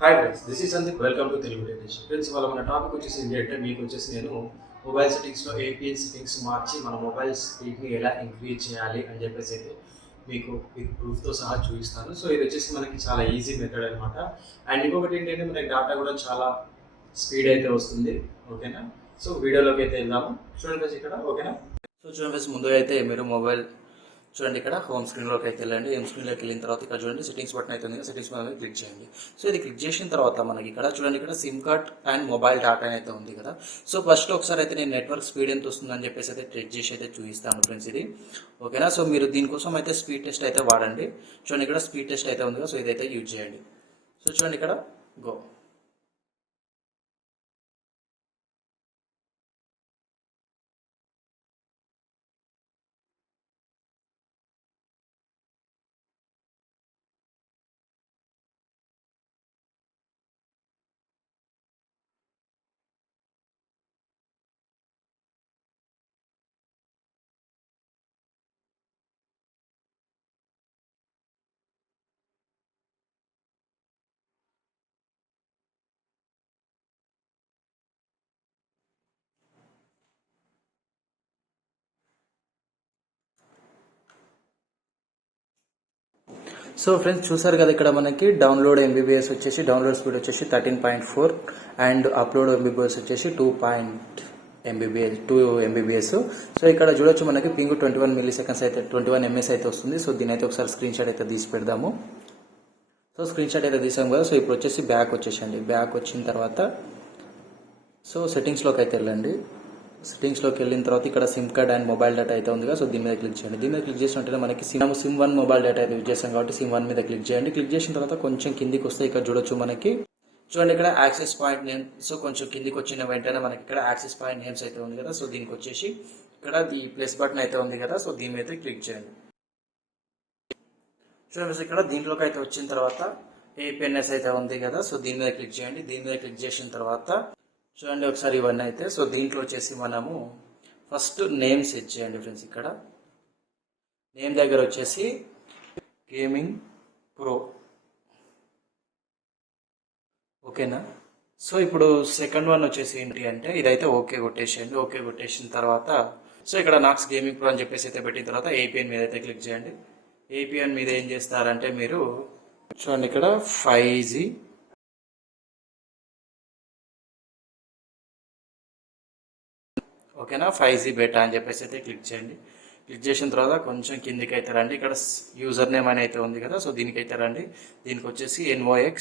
Hi friends, this is Sandeep. Welcome to Telugu technician. Friends, ఇవాళ మన topic వచ్చేసి ఏంటి అంటే మీకు వచ్చేసి నేను మొబైల్ సెట్టింగ్స్లో ఏపీఎన్ సెట్టింగ్స్ మార్చి మన మొబైల్ స్పీడ్ని ఎలా ఇంక్రీజ్ చేయాలి అని చెప్పేసి అయితే మీకు విత్ ప్రూఫ్తో సహా చూపిస్తాను. సో ఇది వచ్చేసి మనకి చాలా ఈజీ మెథడ్ అనమాట. అండ్ ఇంకొకటి ఏంటంటే మనకి డేటా కూడా చాలా స్పీడ్ అయితే వస్తుంది. ఓకేనా? సో వీడియోలోకి అయితే వెళ్దాము. చూడండి ఫ్రెండ్స్ ఇక్కడ. ఓకేనా? సో చూడండి ఫ్రెండ్స్, ముందుగా అయితే మీరు మొబైల్ చూడండి ఇక్కడ హోమ్ స్క్రీన్లోకి అయితే వెళ్ళండి. హోమ్ స్క్రీన్లోకి వెళ్ళిన తర్వాత ఇక్కడ చూడండి సెట్టింగ్స్ బటన్ అయితే ఉంది. సెట్టింగ్స్ మీద క్లిక్ చేయండి. సో ఇది క్లిక్ చేసిన తర్వాత మనకి ఇక్కడ చూడండి ఇక్కడ SIM card and mobile data అయితే ఉంది కదా. సో ఫస్ట్ ఒకసారి అయితే నేను నెట్వర్క్ స్పీడ్ ఎంత వస్తుందని చెప్పేసి అయితే టెస్ట్ చేసి అయితే చూపిస్తాను ఫ్రెండ్స్ ఇది. ఓకేనా? సో మీరు దీనికోసం అయితే స్పీడ్ టెస్ట్ అయితే వాడండి. చూడండి ఇక్కడ స్పీడ్ టెస్ట్ అయితే ఉంది కదా. సో ఇదైతే యూజ్ చేయండి. సో చూడండి ఇక్కడ గో. సో ఫ్రెండ్స్ చూసారు కదా, ఇక్కడ మనకి డౌన్లోడ్ ఎంబీబీఎస్ వచ్చేసి డౌన్లోడ్ స్పీడ్ వచ్చేసి 13.4 అండ్ అప్లోడ్ ఎంబీబీఎస్ వచ్చేసి 2 ఎంబీబీఎస్. సో ఇక్కడ చూడొచ్చు మనకి పింగ్ 21 మిల్లీ సెకండ్స్ అయితే 21 ఎంఎస్ అయితే వస్తుంది. సో దీని అయితే ఒకసారి స్క్రీన్ షాట్ అయితే తీసి పెడదాము. సో స్క్రీన్ షాట్ అయితే తీసాం కదా. సో ఇప్పుడు వచ్చేసి బ్యాక్ వచ్చేసండి. బ్యాక్ వచ్చిన తర్వాత సో సెట్టింగ్స్లోకి అయితే వెళ్ళండి. సెట్టింగ్స్లోకి వెళ్ళిన తర్వాత ఇక్కడ SIM card and mobile data అయితే ఉంది కదా. సో దీని మీద క్లిక్ చేయండి. దీని మీద క్లిక్ చేసినట్టు మనకి సిమ్ 1 మొబైల్ డేటా అయితే యూజ్ చేస్తాం కాబట్టి సిమ్ 1 మీద క్లిక్ చేయండి. క్లిక్ చేసిన తర్వాత కొంచెం కిందికి వస్తే ఇక్కడ చూడొచ్చు మనకి చూడండి ఇక్కడ యాక్సెస్ పాయింట్ నేమ్. సో కొంచెం కిందికి వచ్చిన వెంటనే మనకి ఇక్కడ యాక్సెస్ పాయింట్ నేమ్స్ అయితే ఉంది కదా. సో దీనికి వచ్చేసి ఇక్కడ ది ప్లస్ బటన్ అయితే ఉంది కదా. సో దీని మీద క్లిక్ చేయండి. చూడండి ఇక్కడ దీంట్లోకి అయితే వచ్చిన తర్వాత ఏపీఎన్ఎస్ అయితే ఉంది కదా. సో దీని మీద క్లిక్ చేయండి. దీని మీద క్లిక్ చేసిన తర్వాత చూడండి ఒకసారి ఇవన్నీ అయితే. సో దీంట్లో వచ్చేసి మనము ఫస్ట్ నేమ్ సెట్ చేయండి ఫ్రెండ్స్. ఇక్కడ నేమ్ దగ్గర వచ్చేసి గేమింగ్ ప్రో. ఓకేనా? సో ఇప్పుడు సెకండ్ వన్ వచ్చేసి ఏంటి అంటే ఇదైతే ఓకే కొట్టేసేయండి. ఓకే కొట్టేసిన తర్వాత సో ఇక్కడ నాక్స్ గేమింగ్ ప్రో అని చెప్పేసి అయితే పెట్టిన తర్వాత ఏపీఎన్ మీద అయితే క్లిక్ చేయండి. ఏపీఎన్ మీద ఏం చేస్తారంటే మీరు చూడండి ఇక్కడ 5G ఓకేనా 5G బేటా అని చెప్పేసి అయితే క్లిక్ చేయండి. క్లిక్ చేసిన తర్వాత కొంచెం కిందికి అయితే రండి. ఇక్కడ యూజర్ నేమ్ అని అయితే ఉంది కదా. సో దీనికి అయితే రండి. దీనికి వచ్చేసి NOX,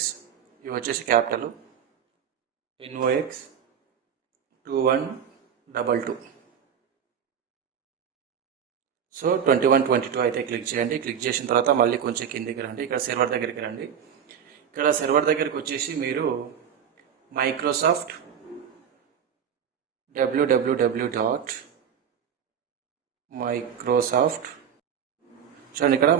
ఇవి వచ్చేసి క్యాపిటల్ NOX 2122. సో 2122 అయితే క్లిక్ చేయండి. క్లిక్ చేసిన తర్వాత మళ్ళీ కొంచెం కిందికి రండి. ఇక్కడ సర్వర్ దగ్గరికి రండి. ఇక్కడ సర్వర్ దగ్గరికి వచ్చేసి మీరు మైక్రోసాఫ్ట్ www.microsoft చూడండి ఇక్కడ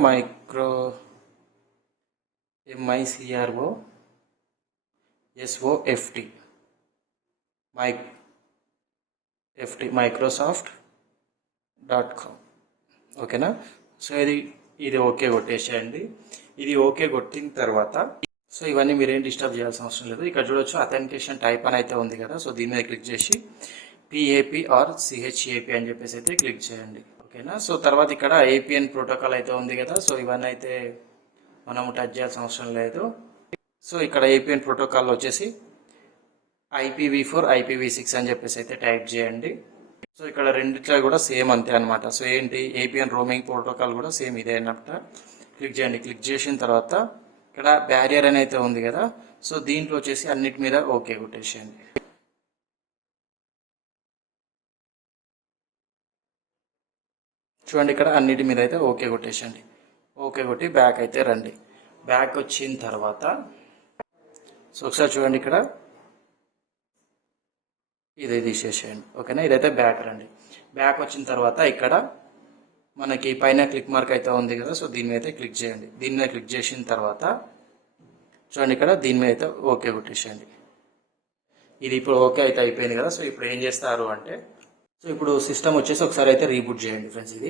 microsoft.com. ఓకేనా? సో ఇది ఓకే కొట్టేసేయండి. ఇది ఓకే కొట్టిన తర్వాత సో ఇవన్నీ మీరేం డిస్టర్బ్ చేయాల్సిన అవసరం లేదు. ఇక్కడ చూడొచ్చు అథెంటికేషన్ టైప్ అని అయితే ఉంది కదా. సో దీని మీద క్లిక్ చేసి PAP ఆర్ CHAP అని చెప్పేసి అయితే క్లిక్ చేయండి. ఓకేనా? సో తర్వాత ఇక్కడ APN ప్రోటోకాల్ అయితే ఉంది కదా. సో ఇవన్నీ అయితే మనము టచ్ చేయాల్సిన అవసరం లేదు. సో ఇక్కడ APN ప్రోటోకాల్ వచ్చేసి IPv4 IPv6 అని చెప్పేసి అయితే టైప్ చేయండి. సో ఇక్కడ రెండిట్లో కూడా సేమ్ అంతే అనమాట. సో ఏంటి APN రోమింగ్ ప్రోటోకాల్ కూడా సేమ్ ఇదే అన్నమాట. క్లిక్ చేయండి. క్లిక్ చేసిన తర్వాత ఇక్కడ బ్యారియర్ అని అయితే ఉంది కదా. సో దీంట్లో వచ్చేసి అన్నిటి మీద ఓకే కొట్టేసేయండి. చూడండి ఇక్కడ అన్నిటి మీద అయితే ఓకే కొట్టేసండి. ఓకే కొట్టి బ్యాక్ అయితే రండి. బ్యాక్ వచ్చిన తర్వాత సో ఒకసారి చూడండి ఇక్కడ ఇది తీసేసేయండి. ఓకేనా? ఇదైతే బ్యాక్ రండి. బ్యాక్ వచ్చిన తర్వాత ఇక్కడ మనకి పైన క్లిక్ మార్క్ అయితే ఉంది కదా. సో దీని మీద అయితే క్లిక్ చేయండి. దీని మీద క్లిక్ చేసిన తర్వాత చూడండి ఇక్కడ దీని మీద అయితే ఓకే కొట్టేసేయండి. ఇది ఇప్పుడు ఓకే అయితే అయిపోయింది కదా. సో ఇప్పుడు ఏం చేస్తారు అంటే సో ఇప్పుడు సిస్టమ్ వచ్చేసి ఒకసారి అయితే రీబూట్ చేయండి ఫ్రెండ్స్. ఇది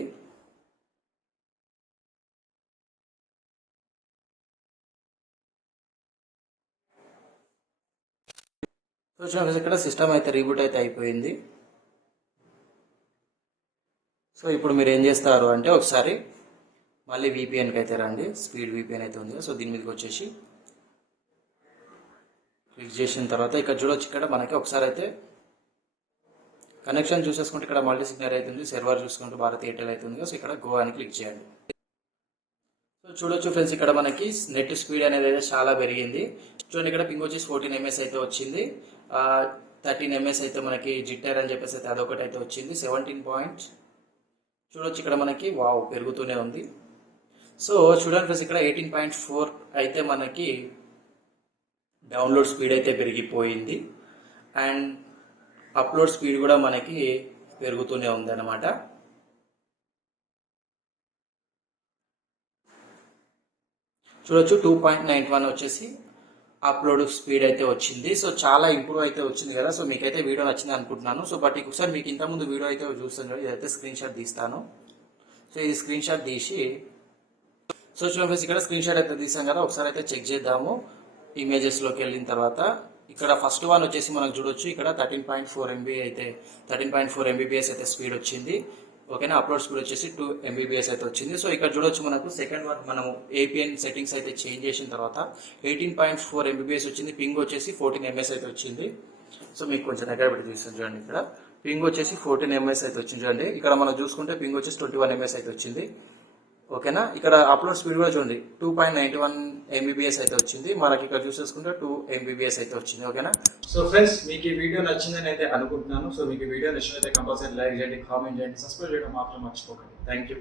సో చూడండి ఇక్కడ సిస్టమ్ అయితే రీబూట్ అయితే అయిపోయింది. సో ఇప్పుడు మీరు ఏం చేస్తారు అంటే ఒకసారి మళ్ళీ VPNకి అయితే రండి. స్పీడ్ VPN అయితే ఉంది. సో దీని మీదకి వచ్చేసి క్లిక్ చేసిన తర్వాత ఇక్కడ చూడొచ్చు, ఇక్కడ మనకి ఒకసారి అయితే కనెక్షన్ చూసేసుకుంటే ఇక్కడ మల్టీ సిగ్నల్ అవుతుంది, సర్వర్ చూసుకుంటే భారత్ ఎయిర్టెల్ అవుతుంది. సో ఇక్కడ గో అని క్లిక్ చేయండి. సో చూడొచ్చు ఫ్రెండ్స్, ఇక్కడ మనకి నెట్ స్పీడ్ అనేది అయితే చాలా పెరిగింది. చూడండి ఇక్కడ పింగ్ వచ్చేసి 14 ms అయితే వచ్చింది. 13 ms అయితే మనకి జిట్టర్ అని చెప్పేసి అయితే అదొకటి అయితే వచ్చింది. 17 పాయింట్స్ చూడొచ్చు ఇక్కడ మనకి వావ్ పెరుగుతూనే ఉంది. సో చూడండి ఫ్రెండ్స్, ఇక్కడ 18.4 అయితే మనకి డౌన్లోడ్ స్పీడ్ అయితే పెరిగిపోయింది. అండ్ అప్లోడ్ స్పీడ్ కూడా మనకి పెరుగుతూనే ఉంది అన్నమాట. చూడొచ్చు 2.91 వచ్చేసి అప్లోడ్ స్పీడ్ అయితే వచ్చింది. సో చాలా ఇంప్రూవ్ అయితే వచ్చింది కదా. సో మీకైతే వీడియో నచ్చింది అనుకుంటున్నాను. సో బట్ ఒకసారి మీకు ఇంతకుముందు వీడియో అయితే చూస్తాను కదా, ఇదైతే స్క్రీన్ షాట్ తీస్తాను. సో ఇది స్క్రీన్ షాట్ తీసి, సో చూడండి ఫ్రెండ్స్, ఇక్కడ స్క్రీన్ షాట్ అయితే తీసాం కదా, ఒకసారి అయితే చెక్ చేద్దాము. ఇమేజెస్లోకి వెళ్ళిన తర్వాత ఇక్కడ ఫస్ట్ వన్ వచ్చేసి మనకు చూడొచ్చు, ఇక్కడ 13.4 MB అయితే 13.4 MBPS అయితే స్పీడ్ వచ్చింది. ఓకేనా, అప్లోడ్ స్పీడ్ వచ్చేసి 2 MBPS అయితే వచ్చింది. సో ఇక్కడ చూడొచ్చు మనకు సెకండ్ వన్ మనం APN సెట్టింగ్స్ అయితే చేంజ్ చేసిన తర్వాత 18.4 MBPS వచ్చింది. పింగ్ వచ్చేసి 14 ms అయితే వచ్చింది. సో మీకు కొంచెం దగ్గర పెట్టి చూస్తాను చూడండి, ఇక్కడ పింగ్ వచ్చేసి 14 ms అయితే వచ్చింది చూడండి. ఇక్కడ మనం చూసుకుంటే పింగ్ వచ్చేసి 21 ms అయితే వచ్చింది. ఓకేనా, ఇక్కడ అప్లోడ్ స్పీడ్ కూడా చూడండి 2.91 MBPS అయితే వచ్చింది. మనకి ఇక్కడ చూసేసుకుంటే 2 MBPS అయితే వచ్చింది. ఓకేనా. సో ఫ్రెండ్స్, మీకు ఈ వీడియో నచ్చిందని అయితే అనుకుంటున్నాను. సో మీకు ఈ వీడియో నచ్చినైతే కంపల్సరీ లైక్ చేయండి, కామెంట్ చేయండి, సబ్స్క్రైబ్ చేయడం మాత్రం మర్చిపోకండి. Thank you.